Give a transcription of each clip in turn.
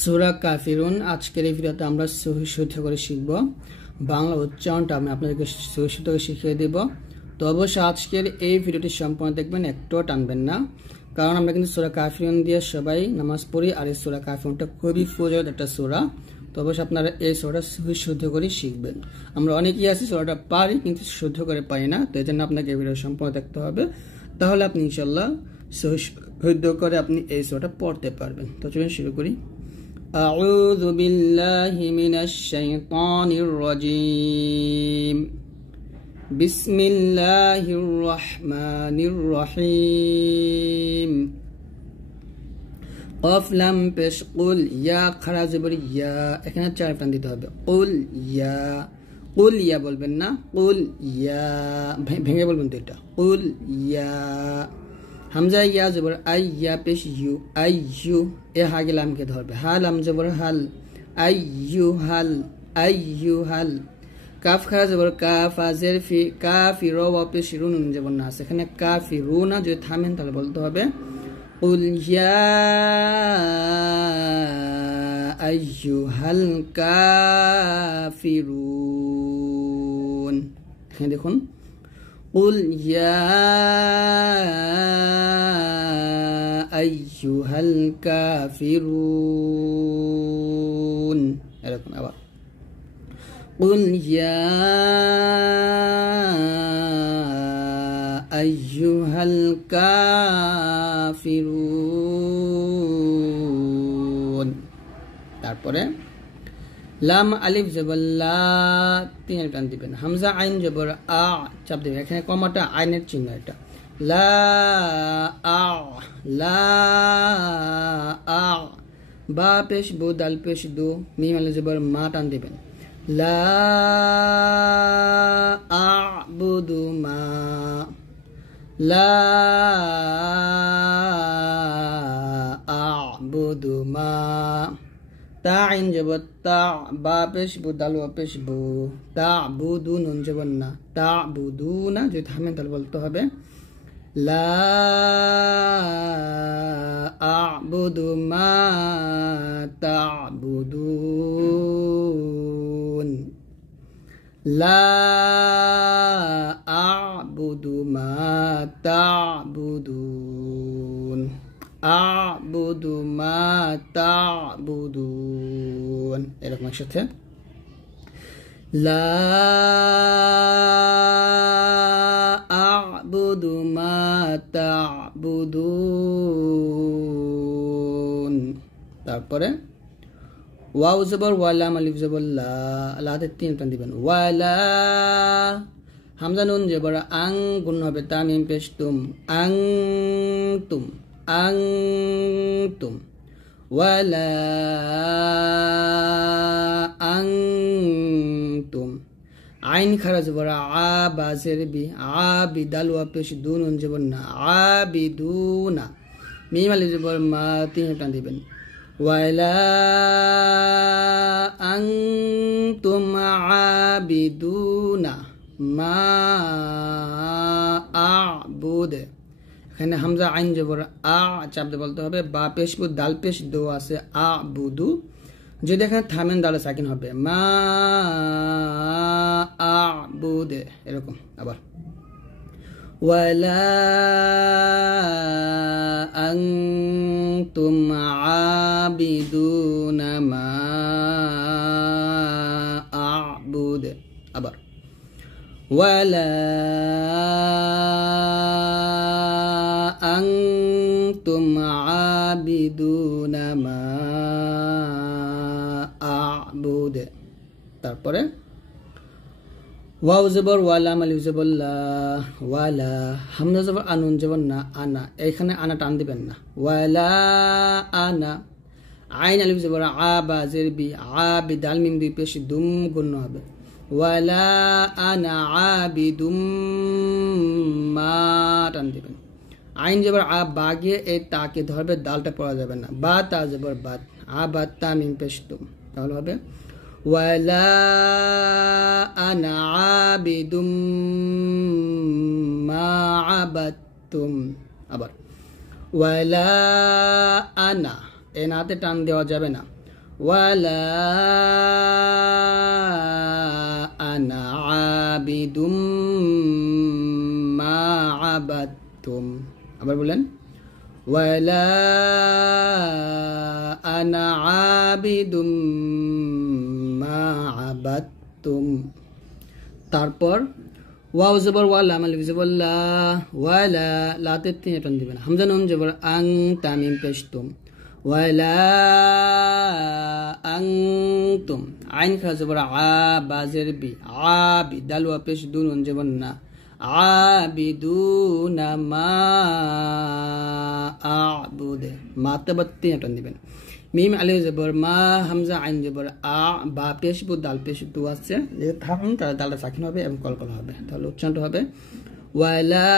সূরা কাফিরুন। আজকের এই ভিডিওতে আমরা সহিহ শুদ্ধ করে শিখব। বাংলা উচ্চারণটা আমি আপনাদেরকে সহিহ শুদ্ধ করে শিখিয়ে দেব। তো অবশ্যই আজকের এই ভিডিওটি সম্পূর্ণ দেখবেন, একটুও টানবেন না, কারণ আমরা কিন্তু সূরা কাফিরুন দিয়ে সবাই নামাজ পড়ি, আর এই সূরা কাফিরুনটা খুবই ফজিলত একটা সূরা। তো অবশ্যই আপনারা এই সূরাটা সহিহ শুদ্ধ করে শিখবেন। আমরা অনেকেই আছি সূরাটা পারি কিন্তু শুদ্ধ করে পারি না, তো এই জন্য আপনাকে এই ভিডিও সম্পূর্ণ দেখতে হবে, তাহলে আপনি ইনশাআল্লাহ সহিহ শুদ্ধ করে আপনি এই সূরাটা পড়তে পারবেন। তো চলুন শুরু করি। أعوذ بالله من الشيطان الرجيم بسم الله الرحمن الرحيم قاف لام পেশ قل ইয়া খারা জবর ইয়া, এখানে চার টান দিতে হবে। قل ইয়া বলবেন না, قل ইয়া ভেঙে বলবেন তো এটা। قل ইয়া হামজা ইয়া জবর আই, ইয়া পেশ ইউ, আই ইউ এ হা গেলামকে ধরবে। হাল হাম জবর হাল, আই ইউ হাল, আই ইউ হাল। কাফ খারা জবর কাফ, আজের ফি, কাফি র ওয়া পেশ রু নুন জবর না, সেখানে কাফি রু না, যদি থামেন তাহলে বলতে হবে কুল ইয়া আইয়ুহাল কাফিরুন। এখানে দেখুন قل يا أيها الكافرون এরকম আবার قل يا أيها الكافرون। তারপরে লাম আলিফ জবর লা, তিন টান দিবেন। হামজা আইন জবর আ, চাপ দিবেন। এখানে কমাটা আইনের চিহ্ন, এটা লা আ, লা আ। বা পেশ বু, দাল পেশ দু, মিম আলিফ জবর মা, টান দিবেন। লা আ'বুদু মা, লা আ'বুদু মা। তা আইন জবর তা, বা পেশ বু, দাল ওয়া পেশ বু, তা বুদু নুন জবর না, তা বুদু না, যদি থামেন তাহলে বলতে হবে লা আ'বুদু মা তা'বুদুন, লা আ'বুদু মা তা'বুদুন, আ'বুদু মা তা'বুদুন। এরকম একসাথে লা আ'বুদু মা তা'বুদুন। তারপরে ওয়াও জবর ওয়ালা, আলিফ জবর লা, লাতে তিন টান দিবেন। ওয়ালা হামজা নুন জবর আং, গুণ হবে তা মিম পেশ তুম, আং তুম, আং তুম। ওয়ালা আং তুম। আইন খারা জবর আ, বাজের বি, আ বি, দাল ওয়া পেশ দু নুন জবর না, আ বি দু না, মিম আলিফ জবর মা, তিন টান দিবেন। ওয়ালা আনতুম আবিদুনা মা আ'বুদ। এখানে হামজা আইন জবর আ, চাপ দিয়ে বলতে হবে। বা পেশ বু, দাল পেশ দো আছে, আ বুদু, যদি এখানে থামেন দালে সাকিন হবে মা আ'বুদ, এরকম আবার ওয়ালা আনতুম আবিদুনা মা আ'বুদ, আবার ওয়ালা আনতুম আবিদুনা মা আ'বুদ। তারপরে ওয়াও জবর ওয়ালা, আলিফ জবর লা, ওয়ালা হামজা জবর আনুন জবর না, আনা, এখানে আনা টান দিবেন না। ওয়ালা আনা। আইন আলিফ জবর আ, বা জের বি, আ বি, দাল মিম দুই পেশ দুম, গুণ হবে। ওয়ালা আনা আবিদুম মা, টান দিবেন। আইন জবর আ, বা গিয়ে এই তাকে ধরবে, দালটা পড়া যাবে না। বা তা জবর বাত, আ বা তা মিম পেশ তুম, তাহলে হবে ওয়ালা আনা আবিদুম মা আবাদতুম। আবার ওয়ালা আনা, এ নাতে টান দেওয়া যাবে না। ওয়ালা আনা আবিদুম মা আবাদতুম। আবার বলেন, ওয়ালা আনা আবিদুম মা আবাদতুম। তারপর ওয়াও জবর ওয়া, লাম আলিফ জবর লা, ওয়ালা, লাতে 3 টান দিবেন। হামজা নুন জবর আং, তামিম পেশ তুম, ওয়ালা আনতুম। আইন খা জবর আ, বাজের বি, আবি, দাল ওয়া পেশ দু, নুন জবর না, আবিদুনা মা আবুদে, মাতে 3 টান দিবেন। মিম আলিফ জবর মা, হামজা আইন জবর আ, বা পেশ বু, দাল পেশ দু আছে, যে থাকুন তারা দালটা সাকিন হবে এবং কলকল হবে, তাহলে উচ্চারণটা হবে ওয়ালা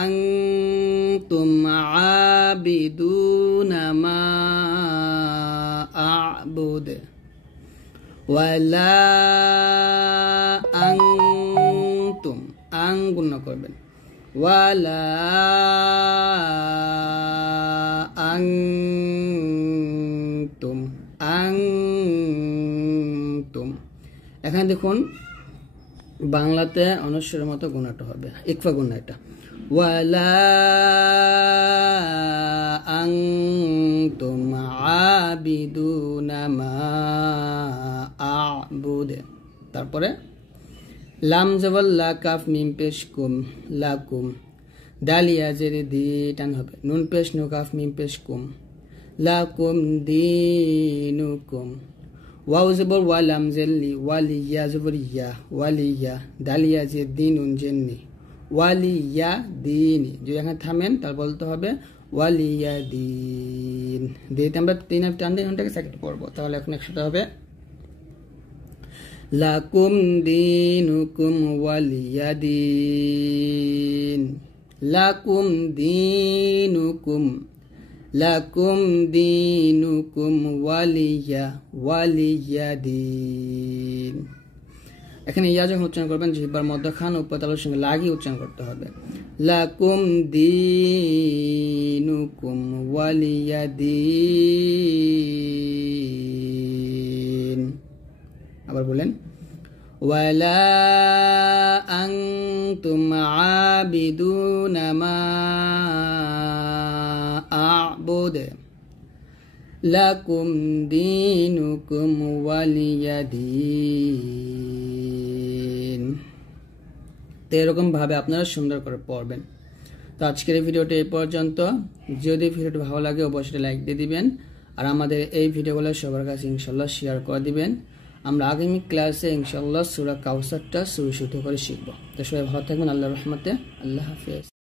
আনতুম আবিদুনা মা আবুদে, ওয়ালা আনতুম, আং গুণ করবেন, ওয়ালা আনতুম, আনতুম। এখানে দেখুন বাংলাতে অনুস্বরের মতো গুণাটা হবে, ইকফা গুণা এটা, ওয়ালা আনতুম আবিদুনা মা আবুদে। তারপরে লাম জবর লা, কাফ মিম পেশ কুম, লাকুম, দালিয়া জেরে দি টান হবে, নুন পেশ নু, কাফ মিম পেশ কুম, লাকুম দিনুকুম। ওয়াও জবর ওয়া, লাম জেল্লি, ওয়ালিয়া জবর ইয়া, ওয়ালিয়া, দালিয়া জে দিন উন জেন্নি, ওয়ালিয়া দিন। যদি এখানে থামেন তাহলে বলতে হবে ওয়ালিয়া দিন। দিতে আমরা 3 টান দিয়ে নুনটাকে সেকেন্ড করবো, তাহলে এখন একসাথে হবে লাকুম দিনুকুম ওয়ালিয়া দিন, লাকুম দিনুকুম, লাকুম দিনুকুম ওয়ালিয়া, ওয়ালিয়া দিন। এখানে ইয়া যখন উচ্চারণ করবেন জিহ্বার মধ্যখান উপর তালুর সঙ্গে লাগিয়ে উচ্চারণ করতে হবে, লাকুম দিনুকুম ওয়ালিয়া দিন। আবার বলেন, ওয়ালা আনতুম আবিদুনা মা আবুদু, লাকুম দিনুকুম ওয়ালিয়া দিন। তো এরকম ভাবে আপনারা সুন্দর করে পড়বেন। তো আজকের এই ভিডিওটি এই পর্যন্ত। যদি ভিডিওটি ভালো লাগে অবশ্যই লাইক দিয়ে দিবেন, আর আমাদের এই ভিডিওগুলো সবার কাছে ইনশাল্লাহ শেয়ার করে দিবেন। আমরা আগামী ক্লাসে ইনশাল্লাহ সূরা কাউসারটা শুরু করে শিখব। তো সবাই ভালো থাকবেন, আল্লাহর রহমতে, আল্লাহ হাফেজ।